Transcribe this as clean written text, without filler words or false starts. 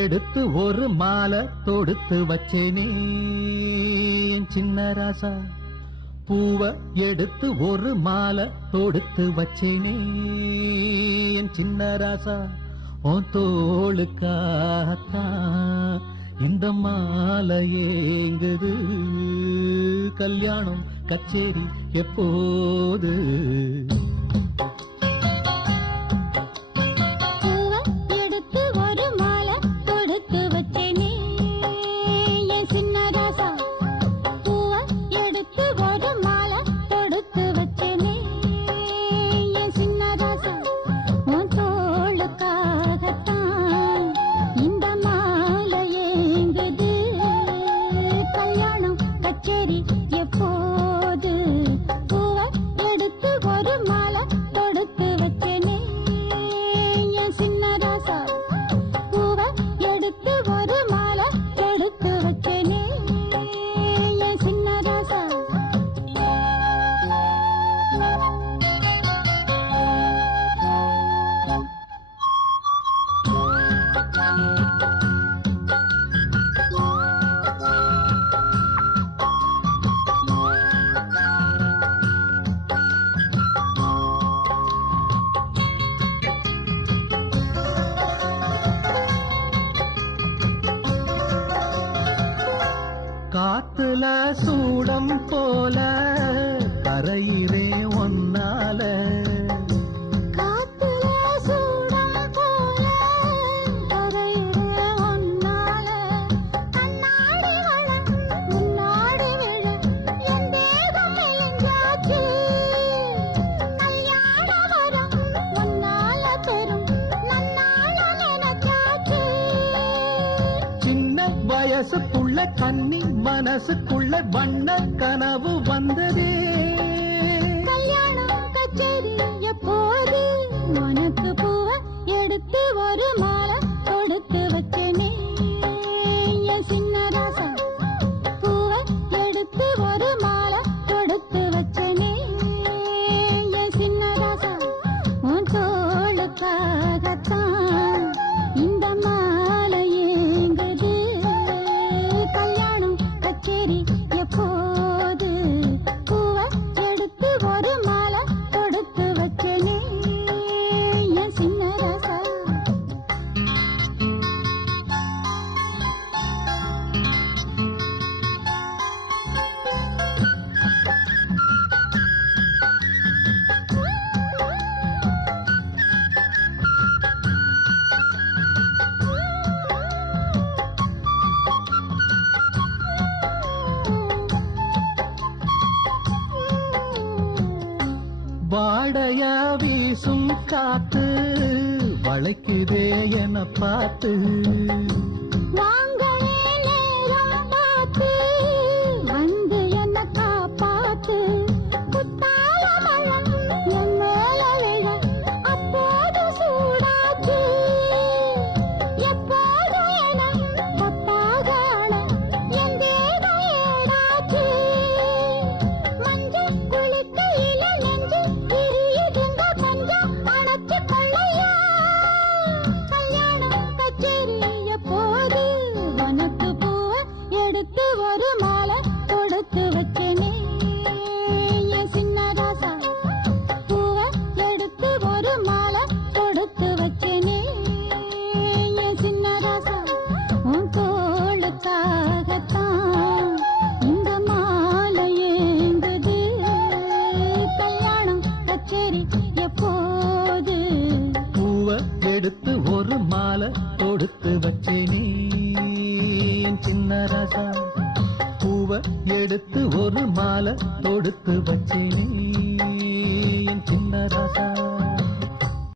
எடுத்து ஒரு மாலை தொடுத்து வச்சேனே என் சின்ன ராசா. பூவை எடுத்து ஒரு மாலை தொடுத்து வச்சேனே என் சின்ன ராசா. உன் தோளுக்காகத்தான் இந்த மாலை ஏங்குது. கல்யாணம் கச்சேரி எப்போது? காத்துல சூடம் போல கரையிறே ஒன்னால. காத்துல சூடம் போல கரையிறே ஒன்னால. கண்ணாடி வளம் முன்னாடி விழ என் தேகம் மெலிஞ்சாச்சு. கல்யாண வரம் ஒன்னால பெரும் நன்னால நினைச்சாச்சு. சின்ன வயசுக்குள்ள கன்னி மனசுக்குள்ள வண்ண கனவு வந்ததே. கல்யாணம் கச்சேரி எப்போது? உனக்கு பூவை எடுத்து ஒரு மாலை கொடுத்து வச்சனே என் சின்ன ராசா. பூவை எடுத்து ஒரு மாலை கொடுத்து வச்சனே என் சின்ன ராசா. உன் தோளுக்காகத்தான் இந்த மாலை ஏங்குது. கல்யாணம் கச்சேரி எப்போது? பூவை எடுத்து ஒரு மாலை கொடுத்து வச்சனே என் சின்ன ராசா. வாடையா வீசும் காத்து வளைக்குதே என பார்த்து. வாங்களே நேரம் பார்த்து வந்து என்ன காப்பாத்து. குத்தால மழம் என் மேல விழ அப்போது சூடாச்சு. எப்போது என கொத்தாக அழ என் தேகம் ஏடாச்சு. மஞ்சு குளிக்கையில நெஞ்சு விரியுதுங்க கொஞ்சம் அணைச்சு கொள்ளையா. கல்யாணம் கச்சேரி எப்போது? உனக்கு பூவை எடுத்து ஒரு மாலை கொடுத்து வச்சனே என் சின்ன ராசா. பூவை எடுத்து ஒரு மாலை கொடுத்து வச்சனே என் சின்ன ராசா. உன் தோளுக்காகத்தான் இந்த மாலை ஏங்குது. கல்யாணம் கச்சேரி எப்போது? பூவை எடுத்து ஒரு மாலை கொடுத்து வச்சேனே என் சின்ன ராசா. பூவை எடுத்து ஒரு மாலை தொடுத்து வச்சேனே என் சின்ன ராசா.